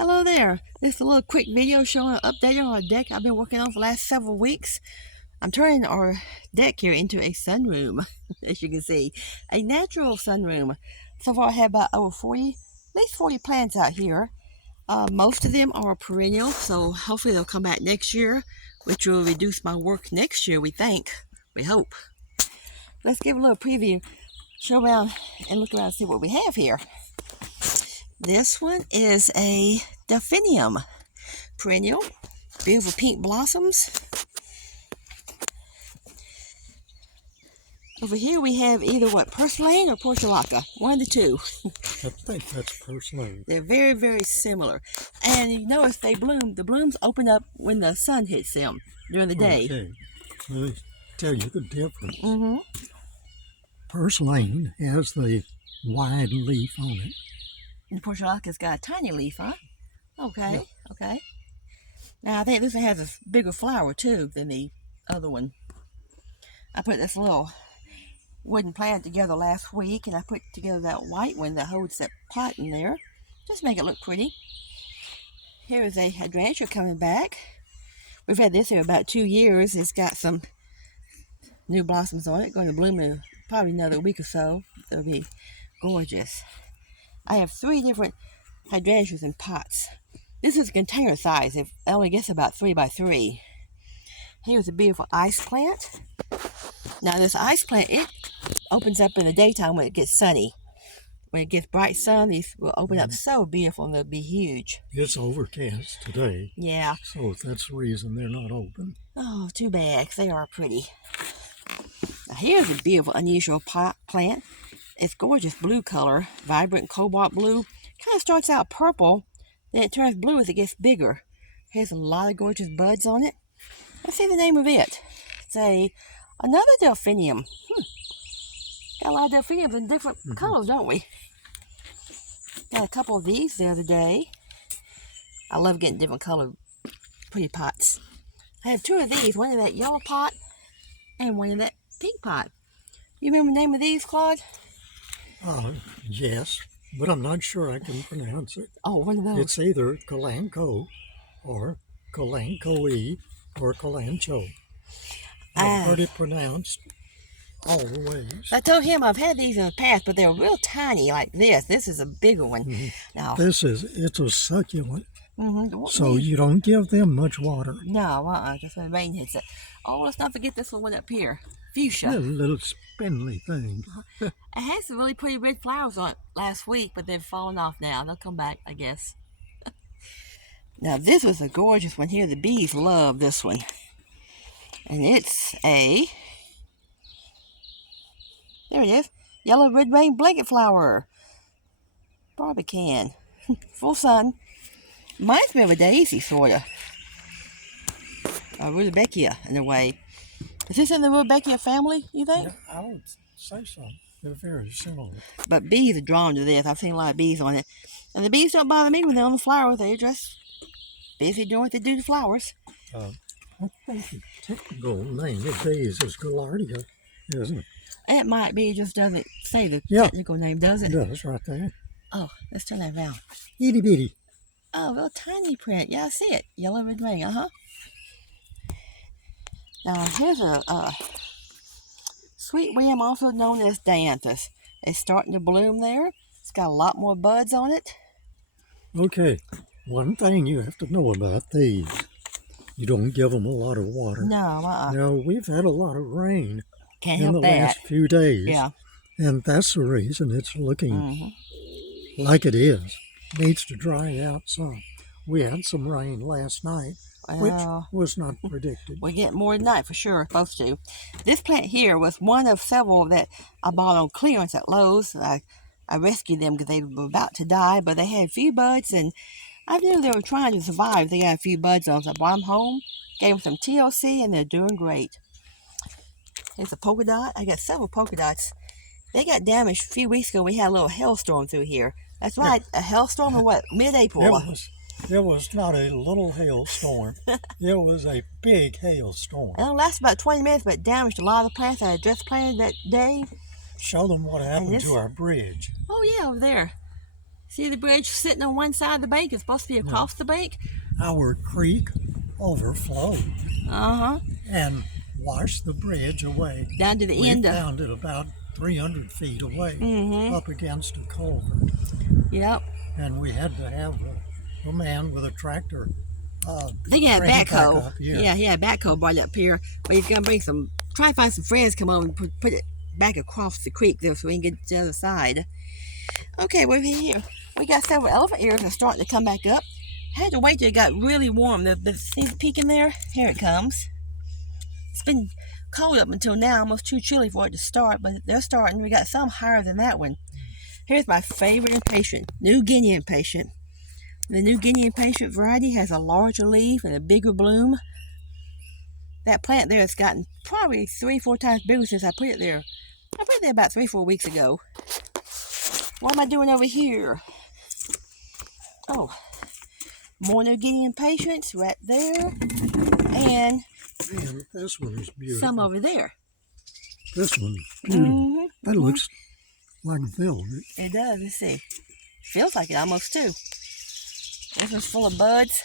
Hello there. This is a little quick video showing an update on our deck I've been working on for the last several weeks. I'm turning our deck here into a sunroom, as you can see, a natural sunroom. So far I have about over 40, at least 40 plants out here. Most of them are perennial, so hopefully they'll come back next year, which will reduce my work next year, we think. We hope. Let's give a little preview, show around and look around and see what we have here. This one is a delphinium perennial, beautiful pink blossoms. Over here we have either purslane or portulaca, one of the two. I think that's purslane. They're very, very similar. And you notice they bloom, the blooms open up when the sun hits them during the day. Okay, let me tell you the difference. Mm-hmm. Purslane has the wide leaf on it. And portulaca's got a tiny leaf, huh? Okay, Yep. okay. Now I think this one has a bigger flower too than the other one. I put this little wooden plant together last week, and I put together that white one that holds that pot in there. Just make it look pretty. Here is a hydrangea coming back. We've had this here about 2 years. It's got some new blossoms on it. Going to bloom in probably another week or so. It'll be gorgeous. I have 3 different hydrangeas in pots. This is container size. It only gets about 3 by 3. Here's a beautiful ice plant. Now this ice plant, it opens up in the daytime when it gets sunny. When it gets bright sun, these will open up so beautiful and they'll be huge. It's overcast today. Yeah. So that's the reason they're not open. Oh, too bad, 'cause they are pretty. Now here's a beautiful, unusual pot plant. It's gorgeous blue color, vibrant cobalt blue. Kind of starts out purple, then it turns blue as it gets bigger. Has a lot of gorgeous buds on it. Let's see the name of it. It's another delphinium. Got a lot of delphiniums in different colors, don't we? Got a couple of these the other day. I love getting different colored pretty pots. I have 2 of these, one in that yellow pot and one in that pink pot. You remember the name of these, Claude? Yes, but I'm not sure I can pronounce it. Oh, one of those. It's either Kalanko or Kalankoe or Kalancho. I've heard it pronounced all the ways. I told him I've had these in the past, but they're real tiny like this. This is a bigger one. Now, It's a succulent, what so means- you don't give them much water. No, just when the rain hits it. Oh, let's not forget this one up here. Fuchsia. A little spindly thing. It had some really pretty red flowers on it last week, but they've fallen off now. They'll come back, I guess. Now, this was a gorgeous one here. The bees love this one. And it's there it is, yellow red rain blanket flower. Barbican. Full sun. Reminds me of a daisy, sort of. A rudbeckia, in a way. Is this in the rudbeckia family, you think? Yeah, I would say so. They're very similar. But bees are drawn to this. I've seen a lot of bees on it. And the bees don't bother me when they're on the flowers. They're just busy doing what they do to flowers. I think the technical name of these is Gaillardia, isn't it? It might be, it just doesn't say the Yeah. technical name, does It it? does right there. Oh, let's turn that around. Itty bitty. Oh, real tiny print. Yeah, I see it. Yellow red rain, Now, here's a sweet william, also known as dianthus. It's starting to bloom there. It's got a lot more buds on it. Okay, one thing you have to know about these, you don't give them a lot of water. No, Now, we've had a lot of rain can't in help the that. last few days. Yeah. And that's the reason it's looking like it is. Needs to dry out some. We had some rain last night, which Well, was not predicted. we get more tonight for sure, supposed to. This plant here was one of several that I bought on clearance at Lowe's. I rescued them because they were about to die, but they had a few buds, and I knew they were trying to survive. They got a few buds on, so I brought them home, gave them some TLC, and they're doing great. Here's a polka dot. I got several polka dots. They got damaged a few weeks ago. We had a little hailstorm through here. That's right, a hailstorm in mid-April. It was not a little hailstorm. It was a big hailstorm. It only lasted about 20 minutes, but it damaged a lot of the plants I had just planted that day. Show them what happened this- to our bridge. Oh yeah, over there. See the bridge sitting on one side of the bank? It's supposed to be across the bank. Our creek overflowed Uh-huh. and washed the bridge away. Down to the end We of... found it about 300 feet away, up against a culvert. Yep. And we had to have a man with a tractor. They got a backhoe. Yeah, he had a backhoe brought up here. But he's going to bring some... Try to find some friends come over and put it back across the creek there so we can get to the other side. Okay, we're here. We got several elephant ears that are starting to come back up. I had to wait till it got really warm. See the peak in there? Here it comes. It's been cold up until now, almost too chilly for it to start, but they're starting. We got some higher than that one. Here's my favorite impatient, New Guinea impatient. The New Guinea impatient variety has a larger leaf and a bigger bloom. That plant there has gotten probably 3-4 times bigger since I put it there. I put it there about 3-4 weeks ago. What am I doing over here? Oh, more New Guinea impatiens right there. And this one is beautiful. Some over there. This one's beautiful. That looks like velvet. It does, let's see. Feels like it almost too. This one's full of buds.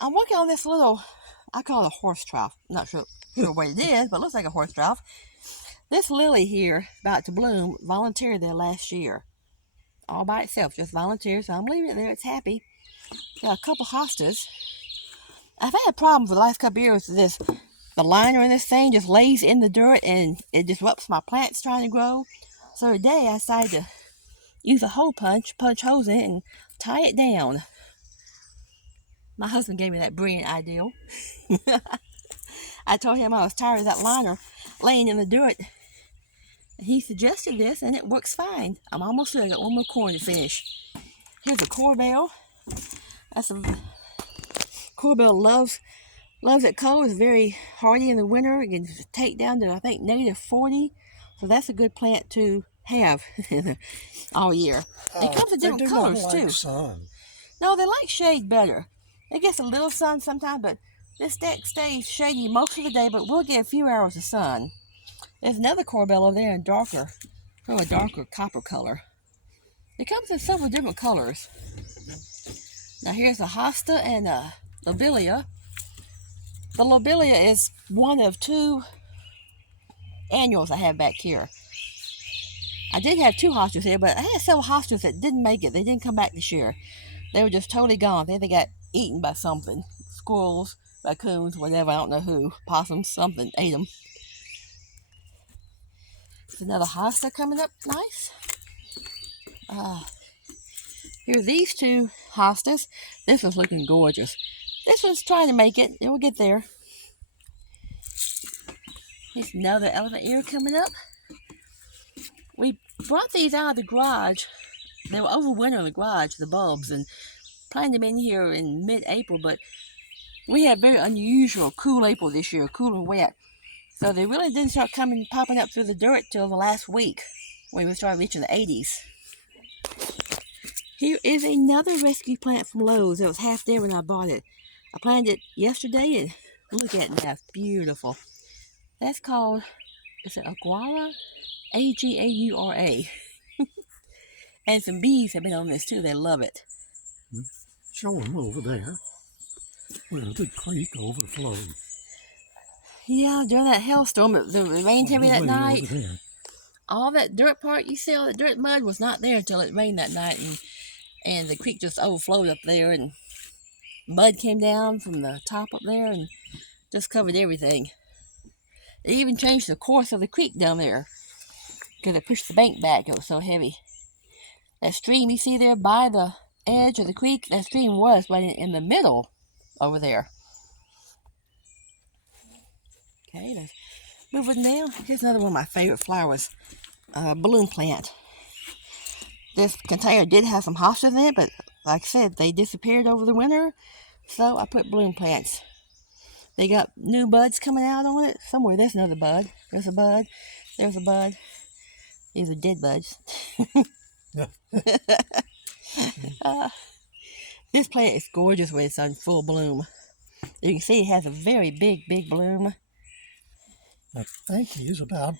I'm working on this little, I call it a horse trough. I'm not sure what it is, but it looks like a horse trough. This lily here, about to bloom, volunteered there last year. All by itself, just volunteered, so I'm leaving it there. It's happy. Got a couple hostas. I've had a problem for the last couple years with this. The liner in this thing just lays in the dirt and it disrupts my plants trying to grow. So today I decided to use a hole punch holes in it and tie it down. My husband gave me that brilliant idea. I told him I was tired of that liner laying in the dirt. He suggested this and it works fine. I'm almost there. I got one more corn to finish. Here's a corbel. That's a corbel loves it cold. It's very hardy in the winter. It can take down to I think -40. So that's a good plant to have all year. It comes in different colors too. Sun. No, they like shade better. It gets a little sun sometimes, but this deck stays shady most of the day, but we'll get a few hours of sun. There's another corbel over there in a darker copper color. It comes in several different colors. Now here's a hosta and a lobelia. The lobelia is one of 2 annuals I have back here. I did have 2 hostas here, but I had several hostas that didn't make it. They didn't come back this year. They were just totally gone. They got eaten by something. Squirrels, raccoons, whatever, I don't know who. Possums, something, ate them. There's another hosta coming up nice. Here are these 2 hostas. This one's looking gorgeous. This one's trying to make it. It will get there. Here's another elephant ear coming up. We brought these out of the garage. They were overwinter in the garage, the bulbs, and planted them in here in mid-April, but we had very unusual cool April this year, cool and wet. So they really didn't start popping up through the dirt till the last week when we started reaching the 80s. Here is another rescue plant from Lowe's. It was half there when I bought it. I planted it yesterday and look at it now. It's beautiful. That's called, is it Aguara? A-G-A-U-R-A. And some bees have been on this too. They love it. Show them over there where the creek overflowed. Yeah, during that hailstorm, the rain heavy that night. Over there. All that dirt part you see, all that dirt mud was not there until it rained that night, and the creek just overflowed up there, and mud came down from the top up there and just covered everything. It even changed the course of the creek down there because it pushed the bank back. It was so heavy. That stream you see there by the edge of the creek, that stream was right in the middle over there. Okay, let's move it now. Here's another one of my favorite flowers, balloon plant. This container did have some hostas in it, but like I said, they disappeared over the winter, so I put balloon plants. They got new buds coming out on it. Somewhere there's another bud. There's a bud. There's a bud. These are dead buds. This plant is gorgeous when it's in full bloom. You can see it has a very big bloom. I think he's about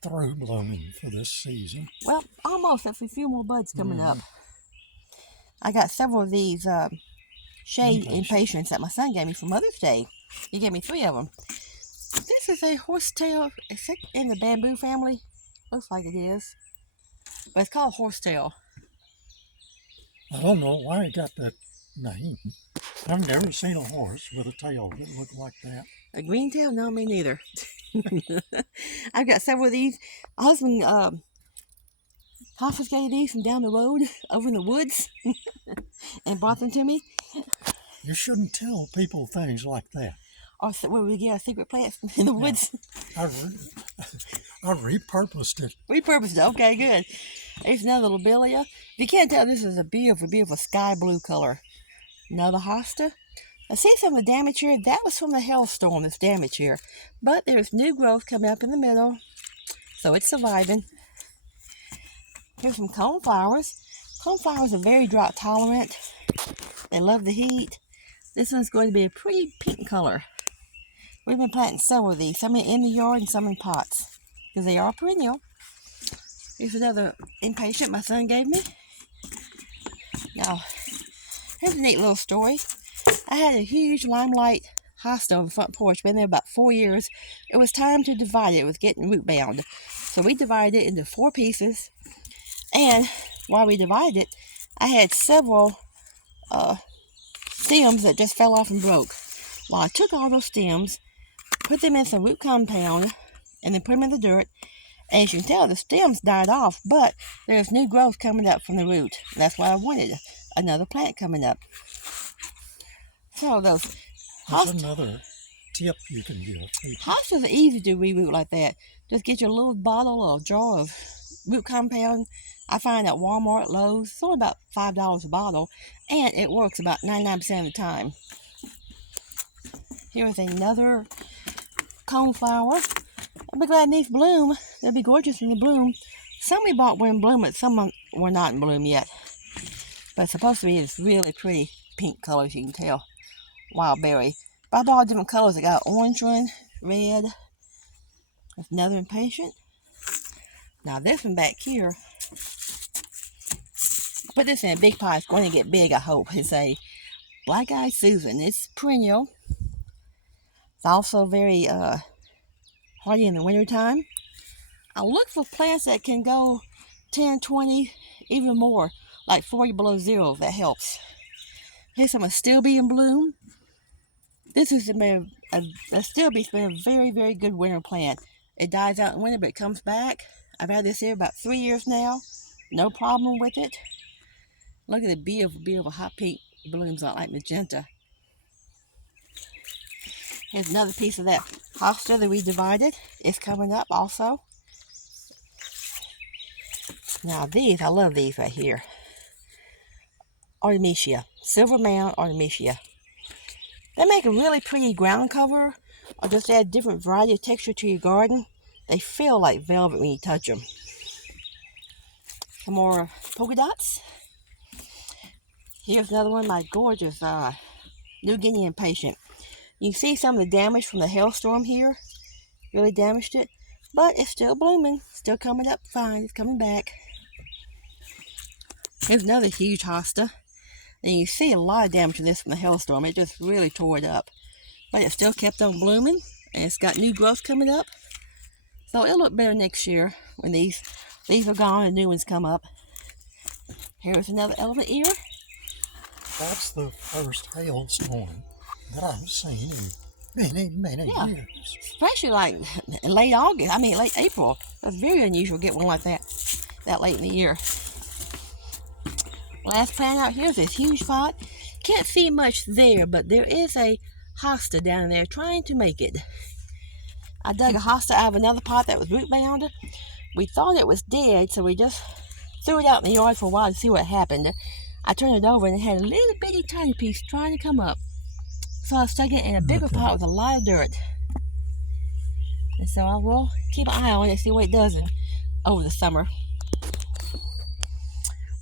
through blooming for this season. Well, almost. There's a few more buds coming up. I got several of these shade impatiens that my son gave me for Mother's Day. He gave me 3 of them. This is a horsetail. Is it in the bamboo family? Looks like it is. But it's called horsetail. I don't know why it got that name. I've never seen a horse with a tail that looked like that. A green tail? No, me neither. I've got several of these. My husband confiscated these from down the road over in the woods and brought them to me. You shouldn't tell people things like that. Or where we get our secret plants in the woods. I repurposed it. Repurposed it. Okay, good. There's another little billia. If you can't tell, this is a beautiful, beautiful sky blue color. Another hosta. I see some of the damage here. That was from the hailstorm, this damage here. But there's new growth coming up in the middle. So it's surviving. Here's some coneflowers. Coneflowers are very drought tolerant. They love the heat. This one's going to be a pretty pink color. We've been planting several of these. Some in the yard and some in pots. Because they are perennial. Here's another impatient my son gave me. Now, here's a neat little story. I had a huge limelight hosta on the front porch. Been there about 4 years. It was time to divide it. It was getting root bound. So we divided it into 4 pieces. And while we divided it, I had several stems that just fell off and broke. Well, I took all those stems, put them in some root compound, and then put them in the dirt. And as you can tell, the stems died off, but there's new growth coming up from the root. And that's why I wanted another plant coming up. So those That's another tip you can give people. Hostas are easy to reroot like that. Just get your little bottle or jar of root compound. I find at Walmart, Lowe's, it's only about $5 a bottle, and it works about 99% of the time. Here's another coneflower. I'll be glad these bloom. They'll be gorgeous when they bloom. Some we bought were in bloom, but some were not in bloom yet. But it's supposed to be this really pretty pink color, as you can tell. Wild berry. But I bought different colors. I got orange one, red. There's another impatient. Now this one back here, I put this in a big pot. It's going to get big, I hope. It's a black-eyed Susan. It's perennial. It's also very hardy in the wintertime. I look for plants that can go 10, 20, even more, like 40 below zero, if that helps. Here's some still be in bloom. This is a still be's been a very, very good winter plant. It dies out in winter, but it comes back. I've had this here about 3 years now. No problem with it. Look at the beautiful, beautiful hot pink blooms on like magenta. Here's another piece of that hosta that we divided. It's coming up also. Now these, I love these right here. Artemisia, silver mound Artemisia. They make a really pretty ground cover, or just add different variety of texture to your garden. They feel like velvet when you touch them. Some more polka dots. Here's another one, my gorgeous New Guinea impatient. You can see some of the damage from the hailstorm here. Really damaged it. But it's still blooming. Still coming up fine. It's coming back. Here's another huge hosta. And you see a lot of damage to this from the hailstorm. It just really tore it up. But it still kept on blooming. And it's got new growth coming up. So it'll look better next year when these are gone and new ones come up. Here's another elephant ear. That's the first hailstorm that I've seen in many years. Especially like late April. That's very unusual to get one like that late in the year. Last plant out here is this huge pot. Can't see much there, but there is a hosta down there trying to make it. I dug a hosta out of another pot that was root bound. We thought it was dead, so we just threw it out in the yard for a while to see what happened. I turned it over and it had a little bitty tiny piece trying to come up. So I stuck it in a bigger pot with a lot of dirt. And so I will keep an eye on it and see what it does over the summer.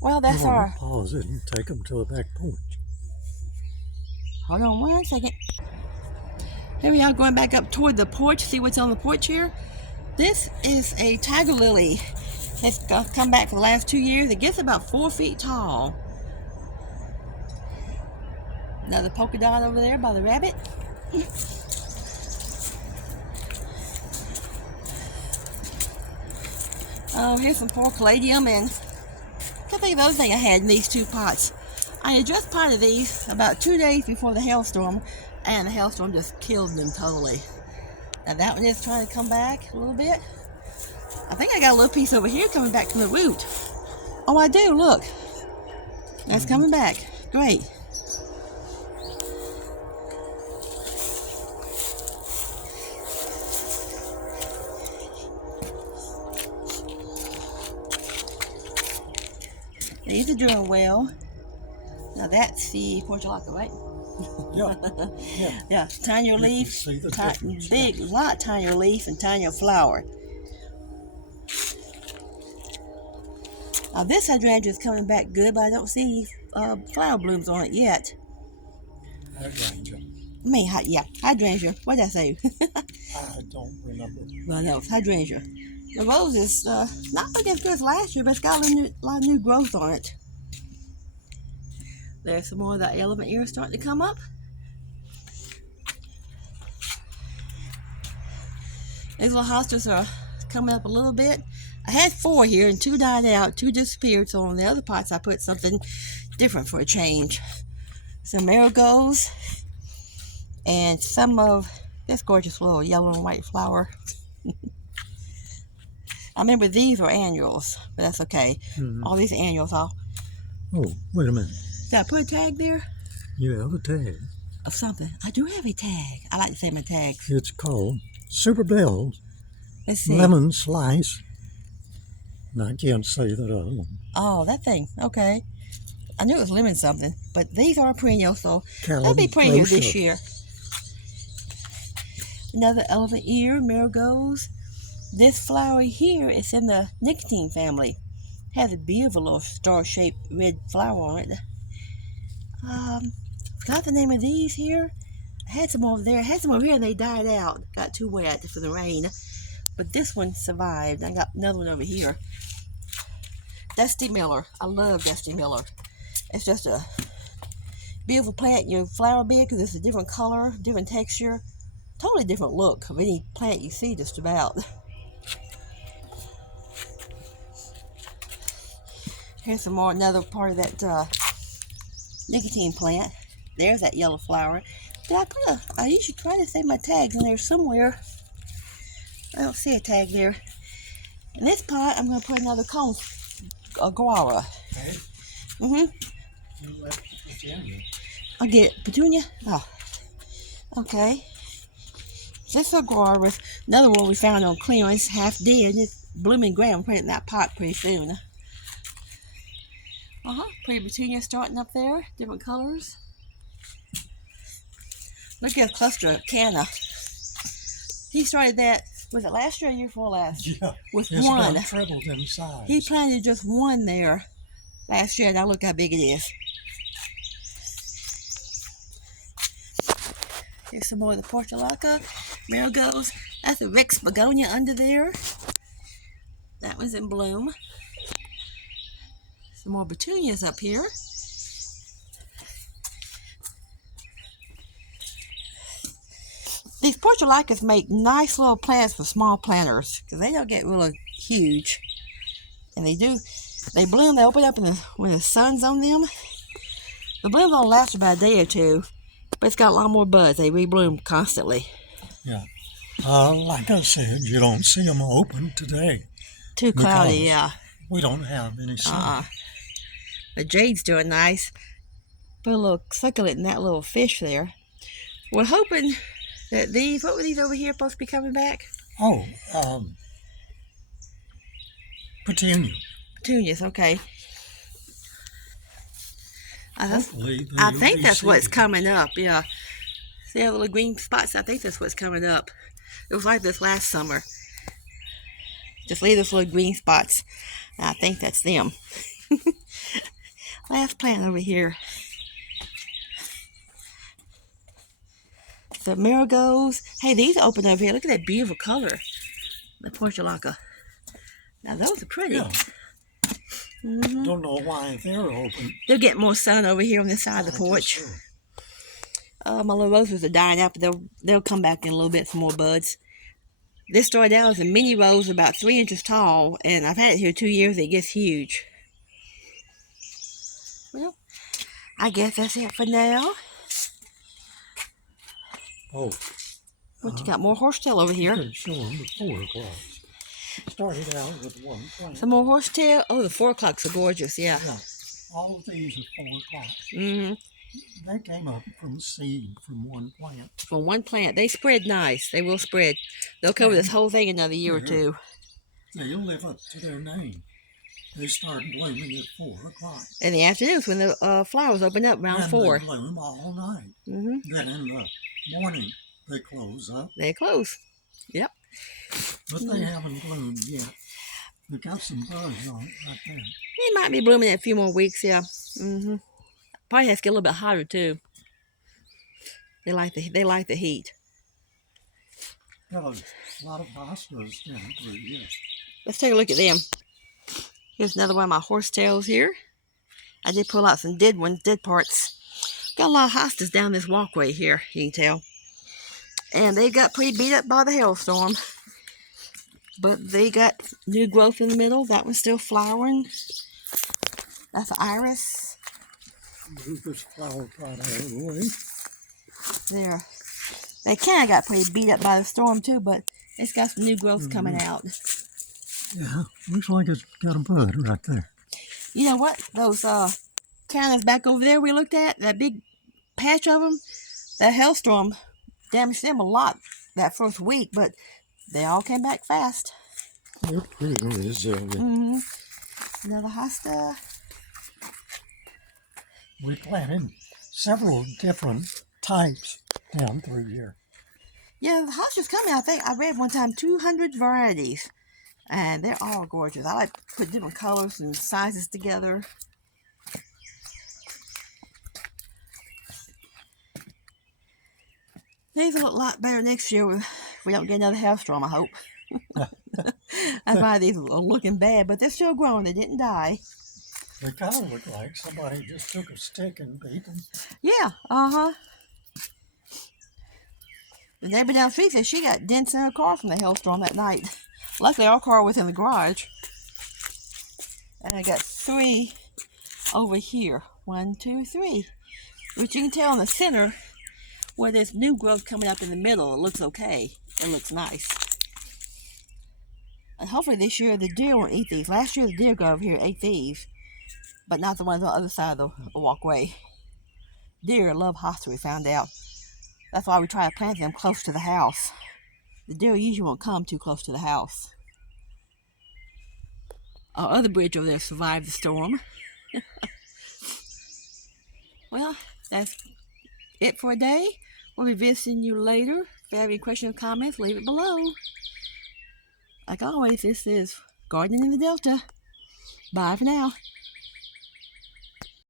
Well, that's our... Pause it and take them to the back porch. Hold on 1 second. Here we are going back up toward the porch. See what's on the porch here? This is a tiger lily. It's come back for the last 2 years. It gets about 4 feet tall. Another polka dot over there by the rabbit. Oh, here's some poor caladium, and I can't think of the other thing I had in these two pots. I had just potted these about 2 days before the hailstorm, and the hailstorm just killed them totally. Now that one is trying to come back a little bit. I think I got a little piece over here coming back from the root. Oh, I do, look. That's coming back. Great. These are doing well. Now that's the portulaca, right? Yeah. Yeah, tinier leaf, big, lot tinier leaf and tinier flower. Now this hydrangea is coming back good, but I don't see any flower blooms on it yet. Hydrangea. Hydrangea. What did I say? I don't remember. Well, no, it's hydrangea. The rose is not looking as good as last year, but it's got a lot of new growth on it. There's some more of that elephant ear starting to come up. These little hostas are coming up a little bit. I had 4 here and 2 died out, 2 disappeared, so on the other pots I put something different for a change. Some marigolds and some of this gorgeous little yellow and white flower. I remember these were annuals, but that's okay. All these annuals, Oh, wait a minute. Did I put a tag there? You have a tag. Of something. I do have a tag. I like to say my tags. It's called Super Bells Let's see. Lemon Slice. And I can't say that other one. Oh, that thing. Okay. I knew it was lemon something, but these are perennial, so they'll be pretty good this year. Another elephant ear, marigolds. This flower here is in the nicotine family. Has a beautiful little star-shaped red flower on it. Forgot the name of these here. I had some over there. I had some over here and they died out. Got too wet for the rain. But this one survived. I got another one over here. Dusty Miller. I love Dusty Miller. It's just a beautiful plant in your flower bed because it's a different color, different texture. Totally different look of any plant you see just about. Here's some more, another part of that nicotine plant. There's that yellow flower. Did I usually try to save my tags in there somewhere. I don't see a tag there. In this pot, I'm going to put another cone, a guava. Okay. You left petunia. I'll get it. Petunia? Oh. Okay. This is a guava. Another one we found on clearance, half dead. It's blooming ground. I'll put it in that pot pretty soon. Pretty petunia starting up there. Different colors. Look at a cluster of canna. He started that, was it last year or year before last? Yeah. With it's one. About tripled in size. He planted just one there last year. Now look how big it is. Here's some more of the portulaca, marigolds. That's a Rex begonia under there. That was in bloom. Some more petunias up here. These portulacas make nice little plants for small planters because they don't get really huge. And they bloom, they open up when the sun's on them. The bloom don't last about a day or two, but it's got a lot more buds. They rebloom constantly. Yeah. Like I said, you don't see them open today. Too cloudy, yeah. We don't have any sun. The jade's doing nice. Put a little succulent in that little fish there. We're hoping that what were these over here supposed to be coming back? Oh, petunia. Petunias, okay. I think that's seeded. what's coming up, yeah. See the little green spots? I think that's what's coming up. It was like this last summer. Just leave those little green spots. And I think that's them. Last plant over here. The marigolds. Hey, these open over here. Look at that beautiful color. The portulaca. Now those are pretty. Yeah. Don't know why they're open. They'll get more sun over here on this side of the porch. Sure. My little roses are dying out, but they'll come back in a little bit, some more buds. This Stardale is a mini rose about 3 inches tall, and I've had it here 2 years. It gets huge. Well, I guess that's it for now. Oh. What, you got more horsetail over here? I could show them the 4 o'clocks. Started out with 1 plant. Some more horsetail? Oh, the 4 o'clocks are gorgeous, yeah. Yeah. All of these are 4 o'clocks. Mm-hmm. They came up from seed from 1 plant. From 1 plant. They spread nice. They will spread. They'll cover this whole thing another year or 2. They'll live up to their name. They start blooming at 4 o'clock. In the afternoons when the flowers open up around 4. They bloom all night. Mm-hmm. Then in the morning, they close up. They close. Yep. But they haven't bloomed yet. They got some buds on it right there. They might be blooming in a few more weeks, yeah. Mm-hmm. Probably has to get a little bit hotter too. They like the heat. Got a lot of hostas down through here. Let's take a look at them. Here's another one of my horsetails here. I did pull out some dead parts. Got a lot of hostas down this walkway here, you can tell. And they got pretty beat up by the hailstorm. But they got new growth in the middle. That one's still flowering. That's the iris. Move this flower pot out of the way. There. They kind of got pretty beat up by the storm too, but it's got some new growth coming out. Yeah, looks like it's got a bud right there. You know what? Those cannons back over there we looked at, that big patch of them, that hailstorm damaged them a lot that first week, but they all came back fast. They're pretty resilient. Another hosta. We planted several different types down through here. Yeah, the hosta's coming. I think I read one time 200 varieties. And they're all gorgeous. I like to put different colors and sizes together. These will look a lot better next year if we don't get another hailstorm, I hope. I find these are looking bad, but they're still growing. They didn't die. They kind of look like somebody just took a stick and beat them. Yeah, uh-huh. The neighbor down the street said she got dents in her car from the hailstorm that night. Luckily, our car was in the garage. And I got 3 over here. 1, 2, 3. Which you can tell in the center where there's new growth coming up in the middle. It looks okay. It looks nice. And hopefully this year the deer won't eat these. Last year the deer got over here and ate these. But not the ones on the other side of the walkway. Deer love hosta, we found out. That's why we try to plant them close to the house. The deer usually won't come too close to the house. Our other bridge over there survived the storm. Well, that's it for a day. We'll be visiting you later. If you have any questions or comments, leave it below. Like always, this is Gardening in the Delta. Bye for now.